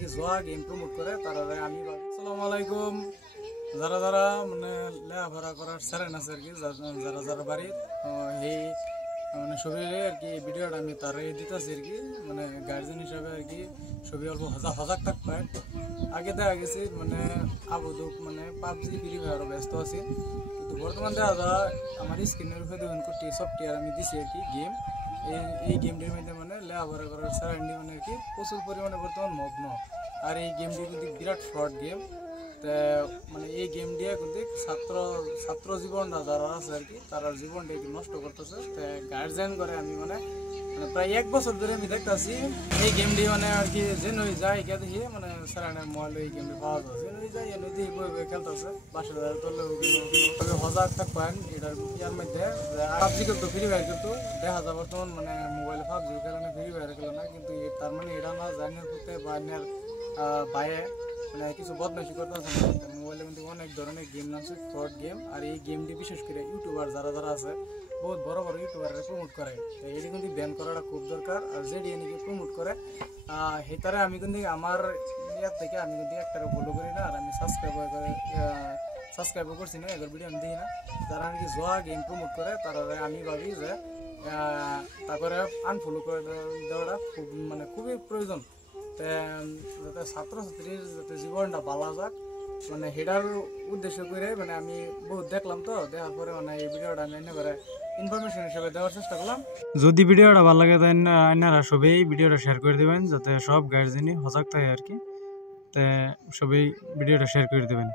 কি জোয়া game promote করে তারা আমি ভাবি। আসসালামু আলাইকুম। যারা যারা মানে লেখাপড়া করার চ্যালেঞ্জ আছে আর কি, যারা যারা বাড়ি এই মানে সবই আর কি ভিডিওটা আমি তারাই দিতেছি আর কি, মানে গার্জেন হিসাবে আর কি সবই অল্প হজাক থাকবেন। আগে দেখা গেছে মানে আবুদুক মানে পাবজি ফ্রি ফায়ারও ব্যস্ত আছি, কিন্তু বর্তমান দেখা যায় আমার স্ক্রিনের উপরে দেখুন কোটি সফটওয়্যার আমি দিছি আর কি গেম। এই গেমটির মধ্যে মানে লেখাপড়া করার চ্যালেঞ্জ মানে আর কি প্রচুর পরিমাণে বর্তমান মগ্ন। আর এই গেমটি কিন্তু বিরাট ফ্রড গেম। তা মানে এই গেম দিয়ে কিন্তু ছাত্র জীবনটা যারা আছে আর কি তারা জীবনটা একটু নষ্ট করতেছে। তা গার্জেন করে আমি মানে প্রায় 1 বছর ধরে আমি দেখতেছি এই গেমটি মানে আর কি যে নই যায় এটা দেখি মানে স্যারানের মোবাইল এই গেমটি পাওয়া যায়, যে নই যায় এনে দেখি বই বই খেলতেছে বাসার তলে হজাক থাকবেন এটার ইয়ার মধ্যে। পাবজি কিন্তু ফ্রি ফায়ার কিন্তু দেখা যায় বর্তমান মানে মোবাইলে পাবজি খেলে না, ফ্রি ফায়ার খেলে না, কিন্তু তার মানে এটা না জানার প্রতি বা বাইরে মানে কিছু বদমাইশি করতে আছে মোবাইলের মধ্যে অনেক ধরনের গেম নামছে ফ্রড গেম। আর এই গেমটি বিশেষ করে ইউটিউবার যারা যারা আছে বহুত বড় বড় ইউটিউবাররা প্রমোট করে, এটি কিন্তু ব্যান করাটা খুব দরকার। আর যেটি এনেকে প্রমোট করে সেটারে আমি কিন্তু আমার ইয়ার থেকে আমি কিন্তু একটারে ফলো করি না, আর আমি সাবস্ক্রাইবও করছি না, এদের ভিডিও আমি দিই না। যারা নাকি জোয়া গেম প্রমোট করে তারা আমি ভাবি যে তারপরে আনফলো করে দেওয়াটা খুব মানে খুবই প্রয়োজন, যাতে ছাত্রছাত্রীর যাতে জীবনটা ভালো যাক মানে সেটার উদ্দেশ্য করে মানে আমি বহুত দেখলাম। তো দেখার পরে মানে এই ভিডিওটা আমি এনে করে ইনফরমেশন হিসেবে দেওয়ার চেষ্টা করলাম। যদি ভিডিওটা ভালো লাগে তাই আপনারা সবাই ভিডিওটা শেয়ার করে দেবেন যাতে সব গার্জেনই সজাগ থাকে আর কি, তো সবাই ভিডিওটা শেয়ার করে দেবেন।